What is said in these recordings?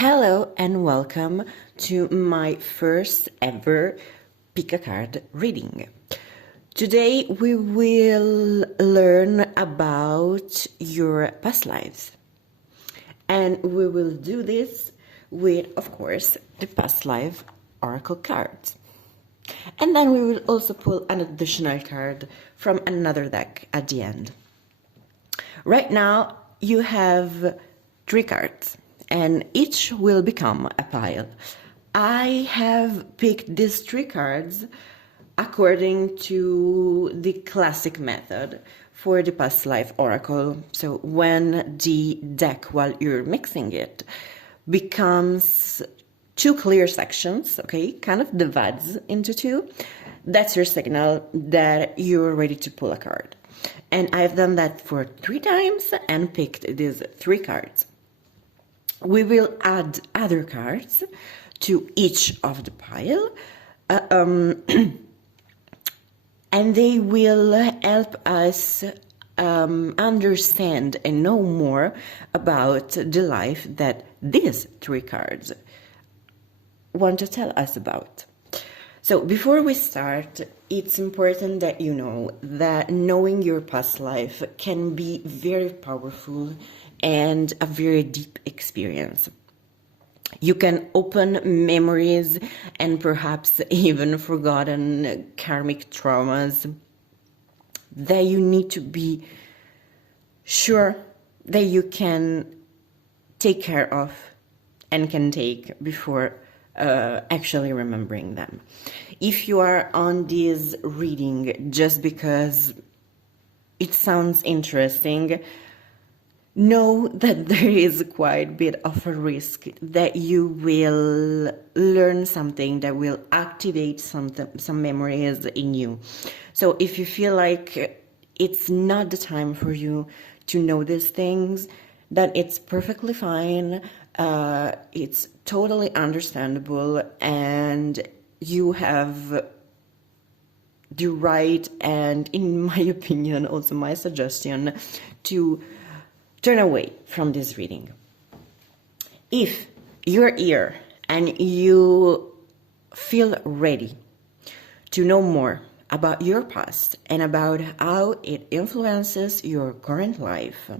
Hello and welcome to my first ever pick a card reading. Today we will learn about your past lives. And we will do this with, of course, the past life oracle cards. And then we will also pull an additional card from another deck at the end. Right now you have 3 cards. And each will become a pile. I have picked these 3 cards according to the classic method for the past life oracle. So when the deck, while you're mixing it, becomes 2 clear sections, okay, kind of divides into 2, that's your signal that you're ready to pull a card. And I've done that for 3 times and picked these 3 cards. We will add other cards to each of the pile, and they will help us understand and know more about the life that these 3 cards want to tell us about. So before we start, it's important that you know that knowing your past life can be very powerful and a very deep experience. You can open memories and perhaps even forgotten karmic traumas that you need to be sure that you can take care of and can take before actually remembering them. If you are on this reading just because it sounds interesting, know that there is quite a bit of a risk that you will learn something that will activate some memories in you. So if you feel like it's not the time for you to know these things, then it's perfectly fine. It's totally understandable, and you have the right, and in my opinion, also my suggestion, to turn away from this reading. If you're here and you feel ready to know more about your past and about how it influences your current life,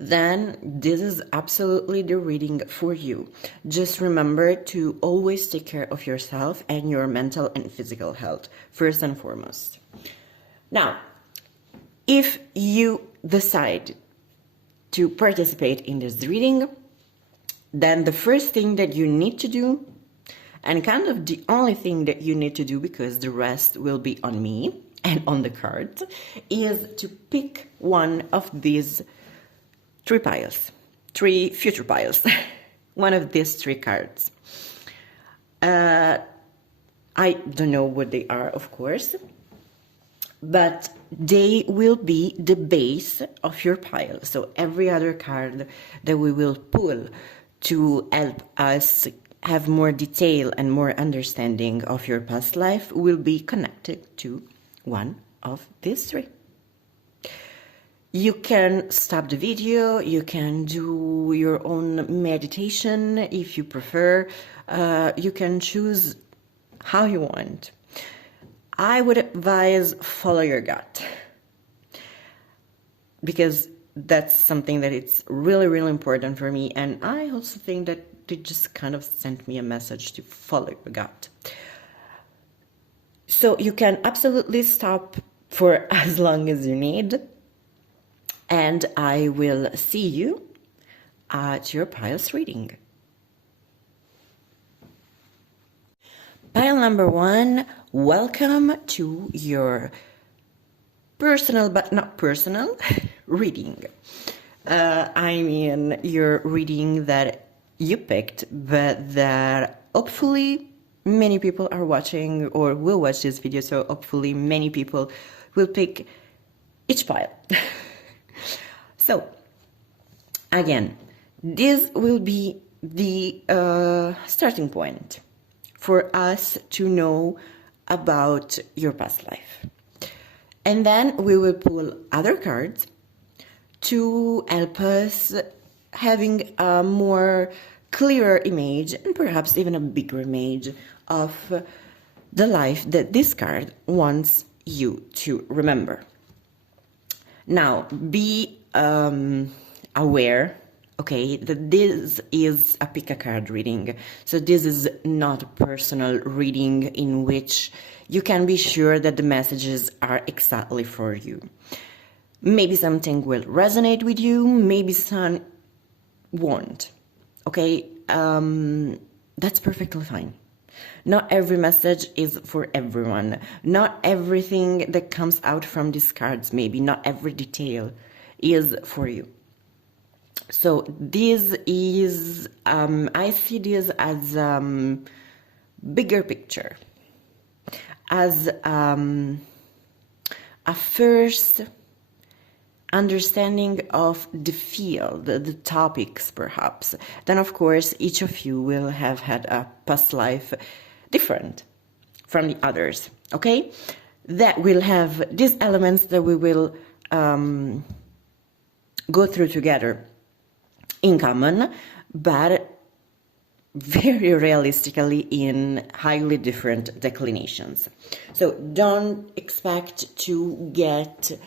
then this is absolutely the reading for you. Just remember to always take care of yourself and your mental and physical health, first and foremost. Now, if you decide to participate in this reading, then the first thing that you need to do, and kind of the only thing that you need to do, because the rest will be on me and on the cards, is to pick one of these 3 piles, 3 future piles, one of these 3 cards. I don't know what they are, of course, but they will be the base of your pile. So every other card that we will pull to help us have more detail and more understanding of your past life will be connected to one of these 3. You can stop the video, you can do your own meditation if you prefer, you can choose how you want. I would advise follow your gut, because that's something that it's really, really important for me, and I also think that it just kind of sent me a message to follow your gut. So you can absolutely stop for as long as you need, and I will see you at your piles reading. Pile number 1, welcome to your personal but not personal reading. I mean, your reading that you picked, but that hopefully many people are watching or will watch this video, so hopefully many people will pick each pile. So, again, this will be the starting point for us to know about your past life. And then we will pull other cards to help us having a more clearer image and perhaps even a bigger image of the life that this card wants you to remember. Now, be aware, okay, that this is a pick a card reading. So this is not a personal reading in which you can be sure that the messages are exactly for you. Maybe something will resonate with you, maybe some won't, okay? That's perfectly fine. Not every message is for everyone. Not everything that comes out from these cards, maybe not every detail is for you. So this is, I see this as bigger picture, as a first understanding of the field, the topics perhaps. Then of course each of you will have had a past life different from the others, okay? That will have these elements that we will go through together in common, but very realistically in highly different declinations. So don't expect to get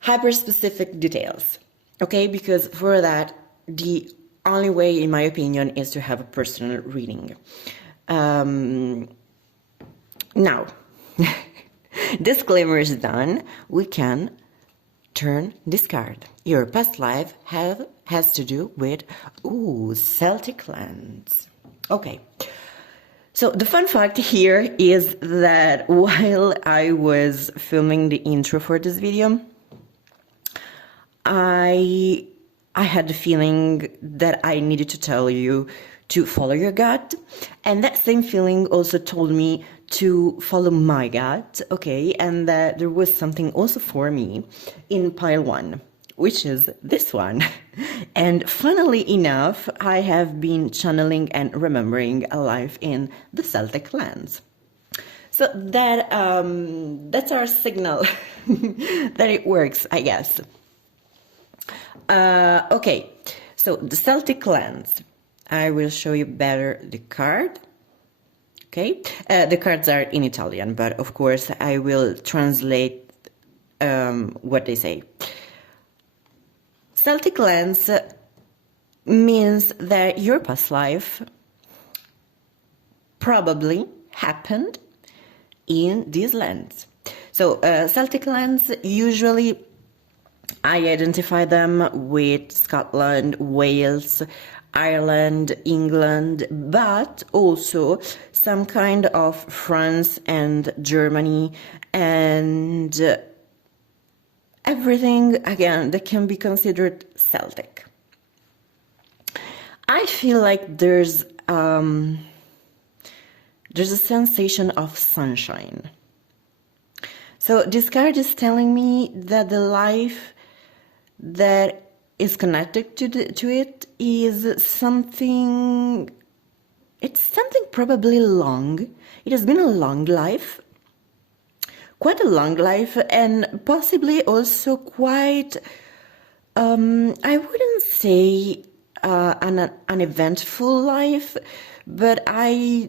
hyper-specific details, okay? Because for that, the only way, in my opinion, is to have a personal reading. Now, disclaimer is done. We can turn this card. Your past life has to do with, Celtic lands. Okay. So the fun fact here is that while I was filming the intro for this video, I had the feeling that I needed to tell you to follow your gut, and that same feeling also told me to follow my gut, okay, and that there was something also for me in pile 1, which is this one. And funnily enough, I have been channeling and remembering a life in the Celtic lands. So that that's our signal that it works, I guess. Okay, so the Celtic lands. I will show you better the card. Okay, the cards are in Italian, but of course I will translate what they say. Celtic lands means that your past life probably happened in these lands. So Celtic lands, usually I identify them with Scotland, Wales, Ireland, England, but also some kind of France and Germany and everything, again, that can be considered Celtic. I feel like there's a sensation of sunshine. So this card is telling me that the life that is connected to it is something, it's something probably long. It has been a long life, quite a long life, and possibly also quite, I wouldn't say an eventful life, but how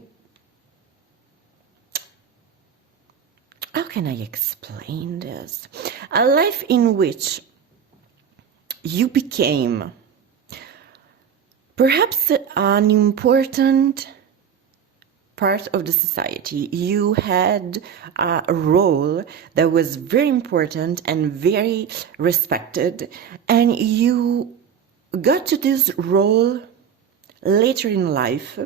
can I explain this? A life in which you became perhaps an important part of the society. You had a role that was very important and very respected, and you got to this role later in life,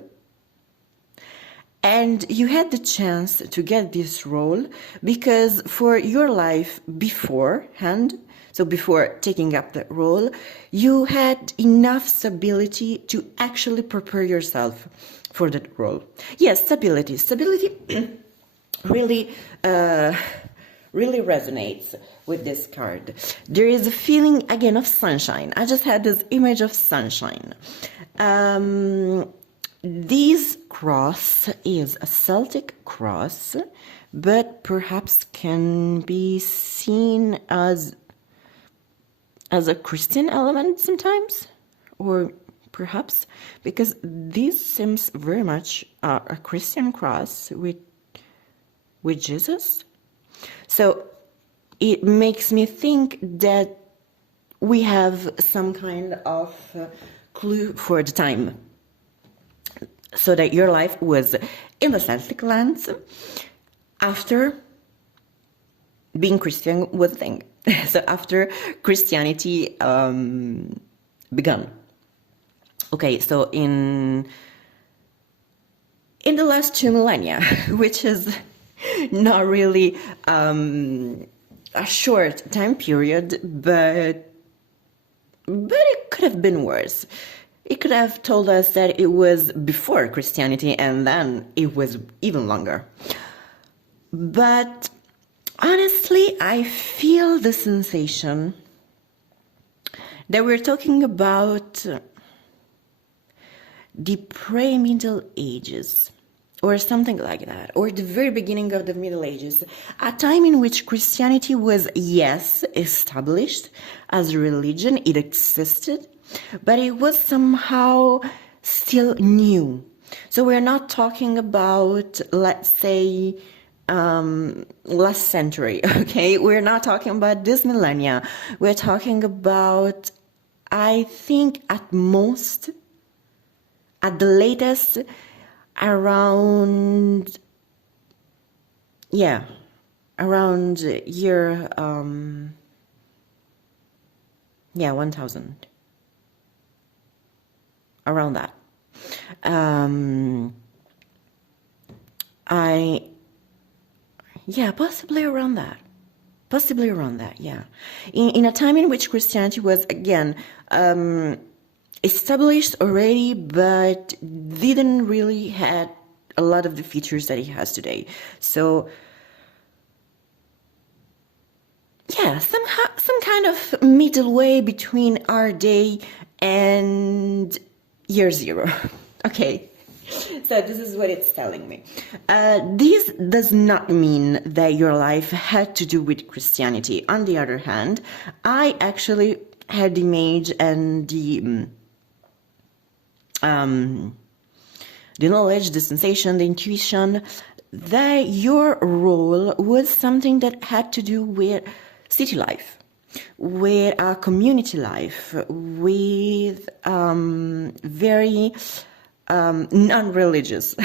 and you had the chance to get this role because for your life beforehand, so before taking up that role, you had enough stability to actually prepare yourself for that role. Yes, stability. Stability really resonates with this card. There is a feeling, again, of sunshine. I just had this image of sunshine. This cross is a Celtic cross, but perhaps can be seen as a Christian element sometimes, or perhaps, because this seems very much a Christian cross with Jesus. So it makes me think that we have some kind of clue for the time. So that your life was in the Celtic lands after being Christian was a thing. So after Christianity began. Okay, so in the last 2 millennia, which is not really a short time period, but it could have been worse. It could have told us that it was before Christianity and then it was even longer. But honestly, I feel the sensation that we're talking about the pre-Middle Ages, or something like that, or the very beginning of the Middle Ages, a time in which Christianity was, yes, established as a religion, it existed, but it was somehow still new. So we're not talking about, let's say, last century, okay? We're not talking about this millennia. We're talking about, I think, at most, at the latest, around year, yeah, 1000. Around that. Possibly around that. Possibly around that, yeah. In a time in which Christianity was, again, established already, but didn't really had a lot of the features that it has today. So, yeah, somehow, some kind of middle way between our day and year zero. Okay, so this is what it's telling me. This does not mean that your life had to do with Christianity. On the other hand, I actually had the image and the knowledge, the sensation, the intuition that your role was something that had to do with city life, with community life, with very non-religious,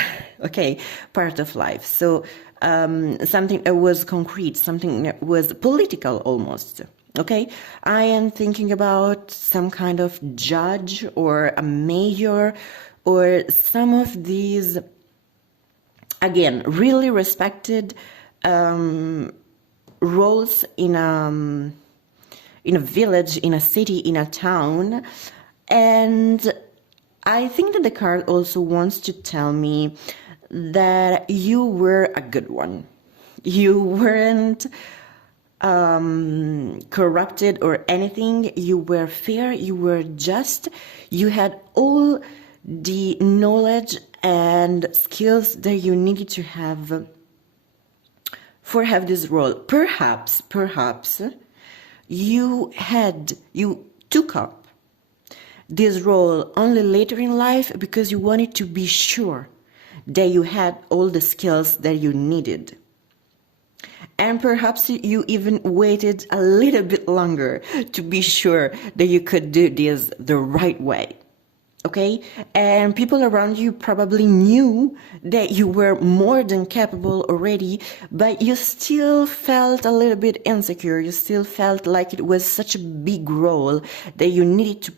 okay, part of life. So something that was concrete, something that was political almost. Okay, I am thinking about some kind of judge or a mayor or some of these, again, really respected roles in a village, in a city, in a town. And I think that the card also wants to tell me that you were a good one. You weren't corrupted or anything. You were fair, you were just, you had all the knowledge and skills that you needed to have this role. Perhaps you took up this role only later in life because you wanted to be sure that you had all the skills that you needed. And perhaps you even waited a little bit longer to be sure that you could do this the right way. Okay? And people around you probably knew that you were more than capable already, but you still felt a little bit insecure. You still felt like it was such a big role that you needed to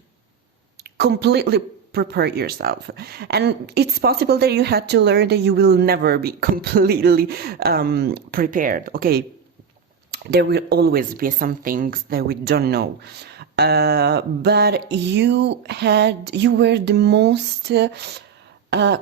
completely prepare yourself. And it's possible that you had to learn that you will never be completely prepared. Okay, there will always be some things that we don't know. But you were the most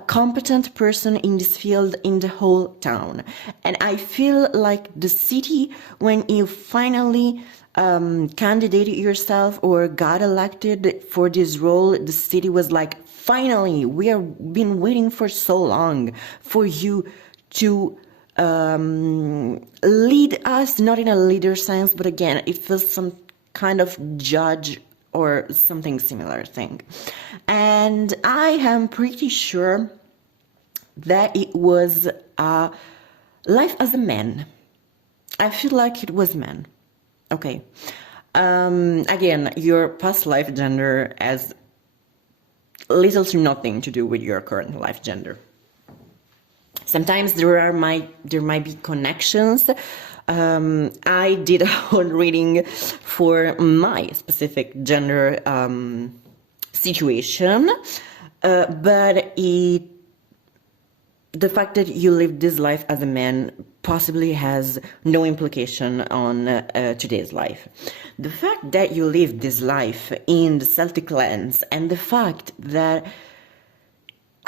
competent person in this field in the whole town. And I feel like the city, when you finally candidated yourself or got elected for this role, the city was like, finally, we have been waiting for so long for you to lead us, not in a leader sense, but again, it feels some kind of judge or something similar thing. And I am pretty sure that it was life as a man. I feel like it was man. Okay. Again, your past life gender has little to nothing to do with your current life gender. Sometimes there might be connections. I did a whole reading for my specific gender situation, but the fact that you live this life as a man possibly has no implication on today's life. The fact that you live this life in the Celtic lands, and the fact that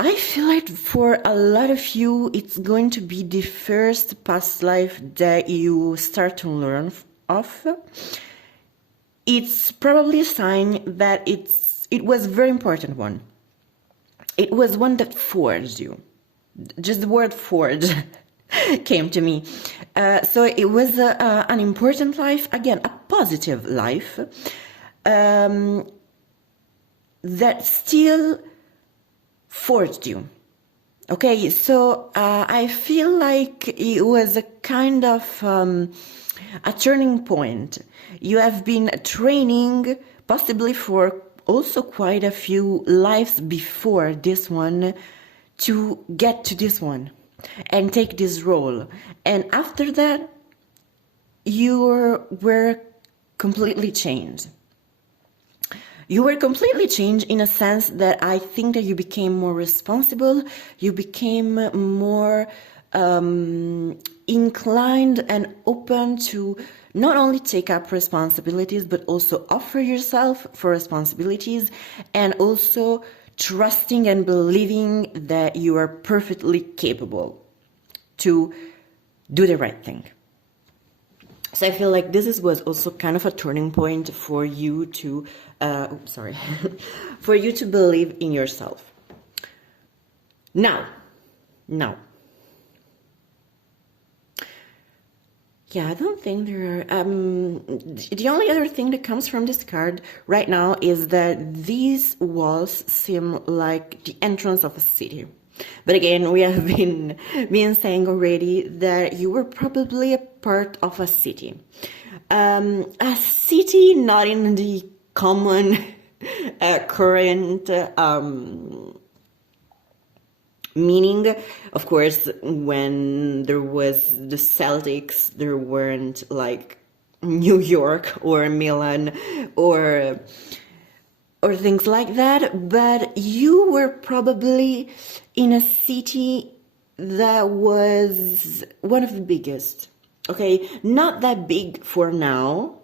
I feel like for a lot of you, it's going to be the first past life that you start to learn of. It's probably a sign that it was a very important one. It was one that forged you. Just the word forge came to me. So it was an important life, again, a positive life, that still forged you. Okay, so I feel like it was a kind of a turning point. You have been training possibly for also quite a few lives before this one to get to this one and take this role. And after that, you were completely changed. You were completely changed in a sense that I think that you became more responsible, you became more inclined and open to not only take up responsibilities, but also offer yourself for responsibilities, and also trusting and believing that you are perfectly capable to do the right thing. So I feel like this was also kind of a turning point for you to, for you to believe in yourself. Now, yeah, I don't think there are, the only other thing that comes from this card right now is that these walls seem like the entrance of a city. But again, we have been saying already that you were probably a part of a city. A city not in the common current meaning. Of course, when there was the Celtics, there weren't like New York or Milan or things like that, but you were probably in a city that was one of the biggest. Okay, not that big for now,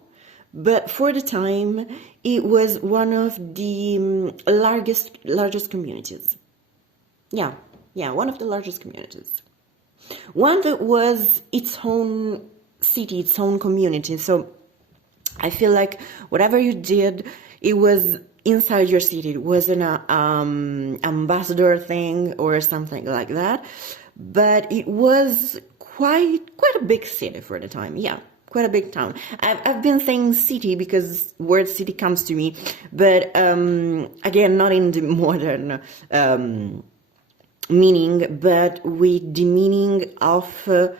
but for the time, it was one of the largest communities. Yeah, one of the largest communities. One that was its own city, its own community. So I feel like whatever you did, it was inside your city. It wasn't an ambassador thing or something like that, but it was quite a big city for the time. Yeah, quite a big town. I've been saying city because word city comes to me, but again, not in the modern meaning, but with the meaning of a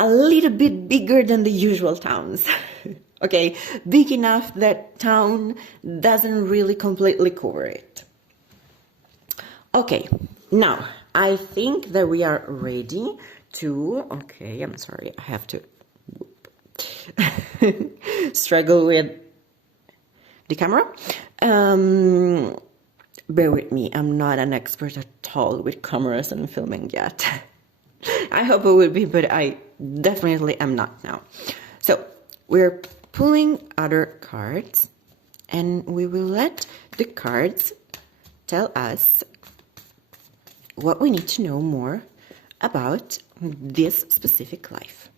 little bit bigger than the usual towns. Okay, big enough that town doesn't really completely cover it. Okay, now I think that we are ready to, okay, I'm sorry, I have to struggle with the camera. Bear with me, I'm not an expert at all with cameras and filming yet. I hope I will be, but I definitely am not now. So we're pulling other cards, and we will let the cards tell us what we need to know more about this specific life.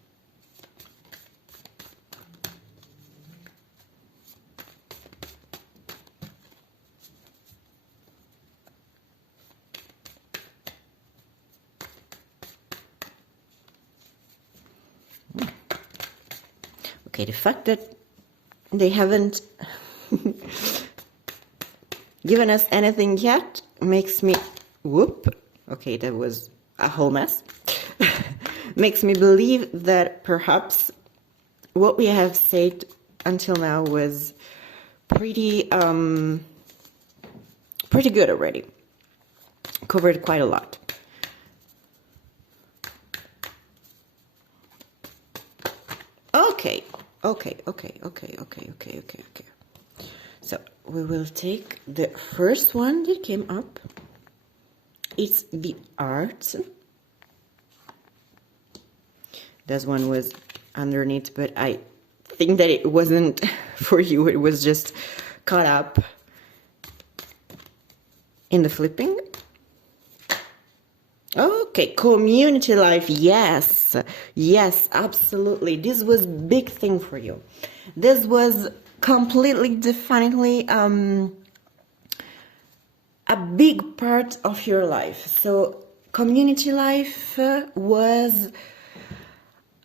Okay, the fact that they haven't given us anything yet makes me, whoop, okay, that was a whole mess, makes me believe that perhaps what we have said until now was pretty good already. Covered quite a lot. Okay. So we will take the first one that came up. It's the art. This one was underneath, but I think that it wasn't for you. It was just caught up in the flipping. Okay, community life. Yes, absolutely. This was big thing for you. This was completely, definitely a big part of your life. So community life was,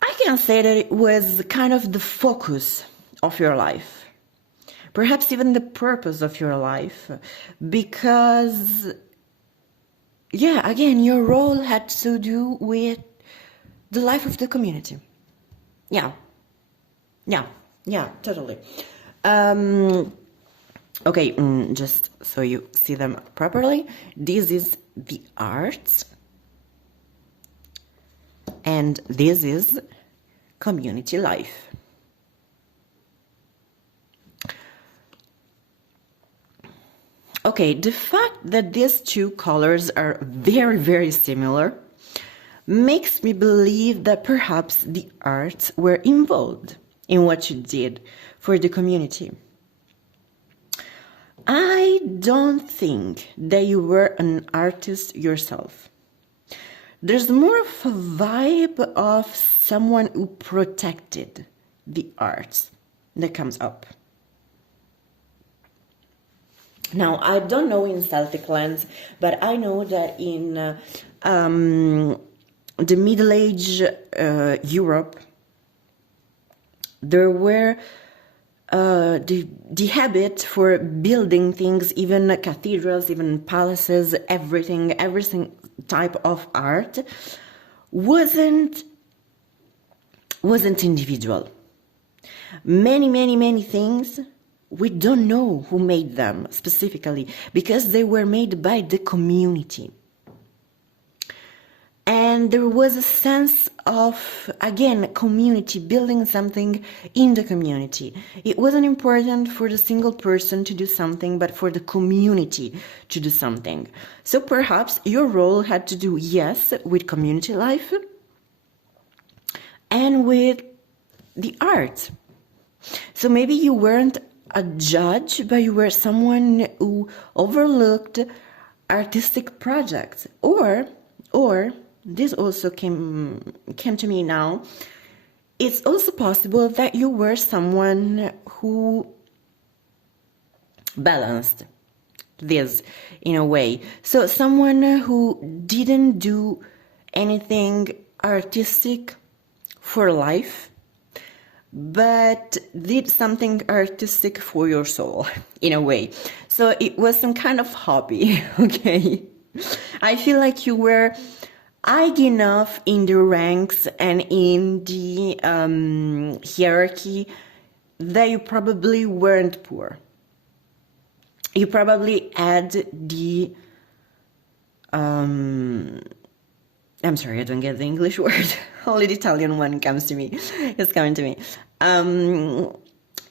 I can say that it was kind of the focus of your life. Perhaps even the purpose of your life, because yeah, again, your role had to do with the life of the community. Yeah, totally. Okay, just so you see them properly, this is the arts, and this is community life. Okay, the fact that these two colors are very, very similar makes me believe that perhaps the arts were involved in what you did for the community. I don't think that you were an artist yourself. There's more of a vibe of someone who protected the arts that comes up. Now, I don't know in Celtic lands, but I know that in the Middle Age Europe, there were the habit for building things, even cathedrals, even palaces, everything type of art wasn't individual. Many things, we don't know who made them specifically, because they were made by the community. And there was a sense of, again, community, building something in the community. It wasn't important for the single person to do something, but for the community to do something. So perhaps your role had to do, yes, with community life and with the art. So maybe you weren't a judge, but you were someone who overlooked artistic projects, or this also came to me now. It's also possible that you were someone who balanced this in a way. So someone who didn't do anything artistic for life, but did something artistic for your soul, in a way. So it was some kind of hobby, okay? I feel like you were high enough in the ranks and in the hierarchy that you probably weren't poor. You probably had the I'm sorry, I don't get the English word. Only the Italian one comes to me. It's coming to me.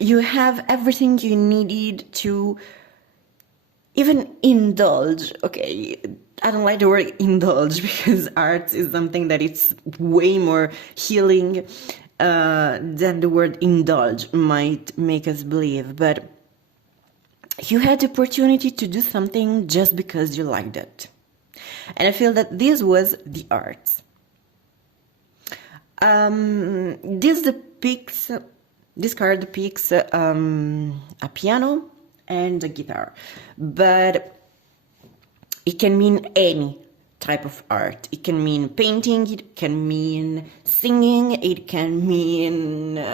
You have everything you needed to even indulge. Okay, I don't like the word indulge, because art is something that it's way more healing than the word indulge might make us believe. But you had the opportunity to do something just because you liked it. And I feel that this was the arts. This card depicts a piano and a guitar, but it can mean any type of art. It can mean painting, it can mean singing, it can mean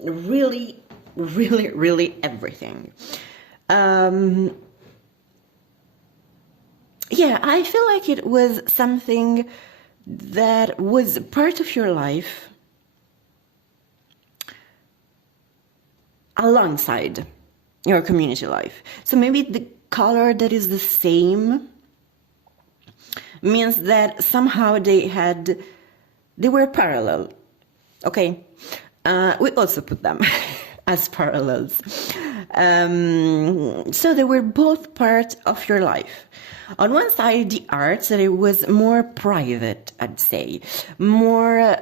really really, really everything. Yeah, I feel like it was something that was part of your life alongside your community life. So maybe the color that is the same means that somehow they were parallel. Okay, we also put them as parallels. So they were both part of your life. On one side, the arts, that it was more private, I'd say, more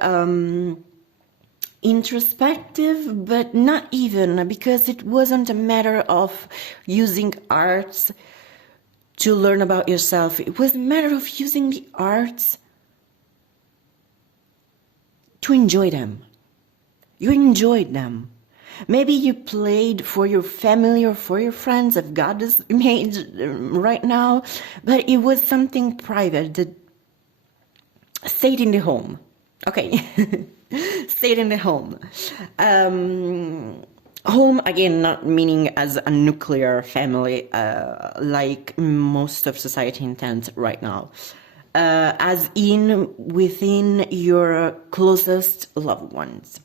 introspective, but not even, because it wasn't a matter of using arts to learn about yourself. It was a matter of using the arts to enjoy them. You enjoyed them. Maybe you played for your family or for your friends. I've got this image right now, but it was something private that stayed in the home. Okay, stayed in the home. Home, again, not meaning as a nuclear family like most of society intends right now. As in within your closest loved ones.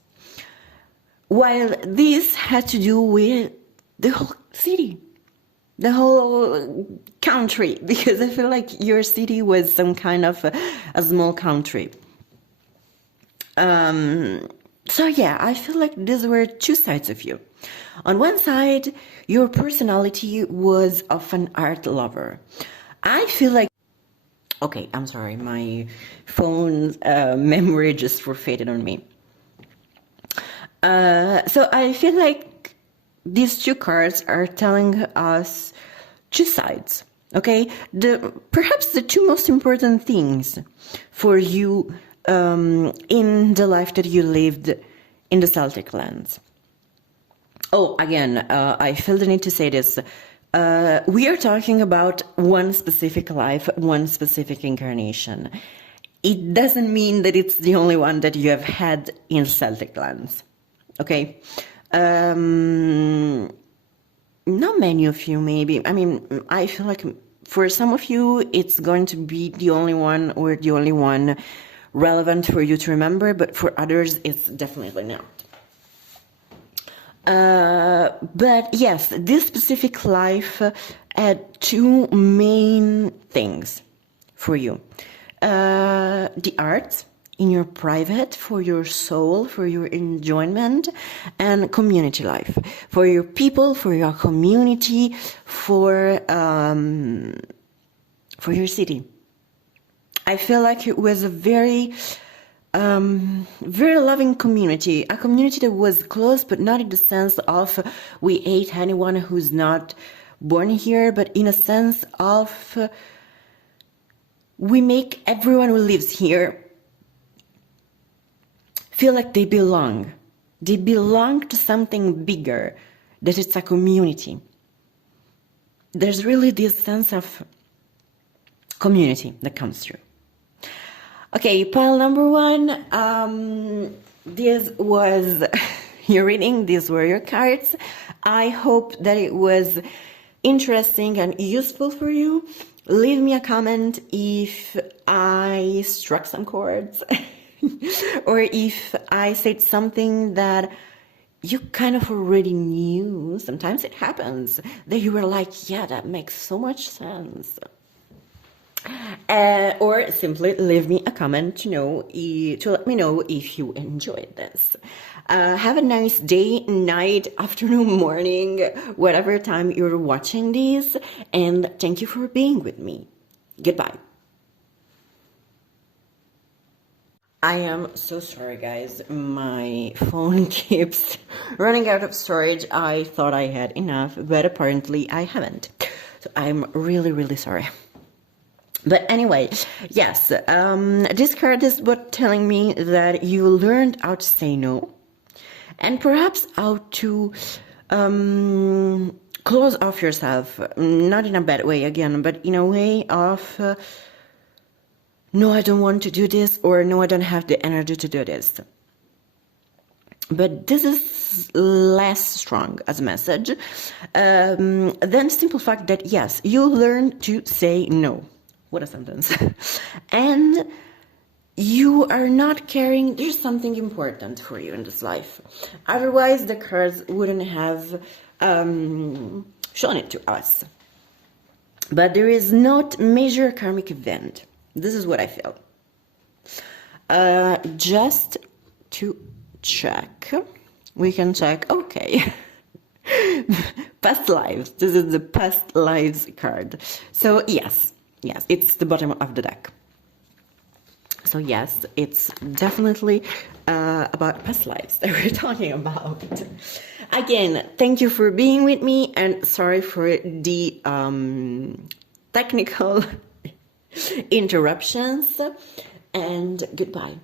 While this had to do with the whole city, the whole country, because I feel like your city was some kind of a small country. So yeah, I feel like these were two sides of you. On one side, your personality was of an art lover. I feel like, okay, I'm sorry, my phone's memory just forfeited on me. So I feel like these two cards are telling us two sides, okay? Perhaps the two most important things for you in the life that you lived in the Celtic lands. Oh, again, I feel the need to say this. We are talking about one specific life, one specific incarnation. It doesn't mean that it's the only one that you have had in Celtic lands. Okay, not many of you maybe. I mean, I feel like for some of you it's going to be the only one or the only one relevant for you to remember, but for others it's definitely not. But yes, this specific life had two main things for you. The arts, in your private, for your soul, for your enjoyment, and community life, for your people, for your community, for your city. I feel like it was a very loving community, a community that was close, but not in the sense of we hate anyone who's not born here, but in a sense of we make everyone who lives here feel like they belong. They belong to something bigger, that it's a community. There's really this sense of community that comes through. Okay, pile number one. This was your reading. These were your cards. I hope that it was interesting and useful for you. Leave me a comment if I struck some chords or if I said something that you kind of already knew. Sometimes it happens that you were like, yeah, that makes so much sense. Or simply leave me a comment to let me know if you enjoyed this. Have a nice day, night, afternoon, morning, whatever time you're watching this, and thank you for being with me. Goodbye. I am so sorry, guys. My phone keeps running out of storage. I thought I had enough, but apparently I haven't. So I'm really, really sorry. But anyway, yes, this card is what telling me that you learned how to say no, and perhaps how to close off yourself, not in a bad way again, but in a way of no, I don't want to do this, or no, I don't have the energy to do this. but this is less strong as a message than simple fact that yes, you learn to say no. What a sentence. And you are not carrying, there's something important for you in this life. Otherwise, the cards wouldn't have shown it to us. But there is not major karmic event. This is what I feel. Just to check, we can check, okay. Past lives. This is the past lives card. So yes, it's the bottom of the deck. So yes, it's definitely about past lives that we're talking about. Again, thank you for being with me, and sorry for the technical interruptions, and goodbye.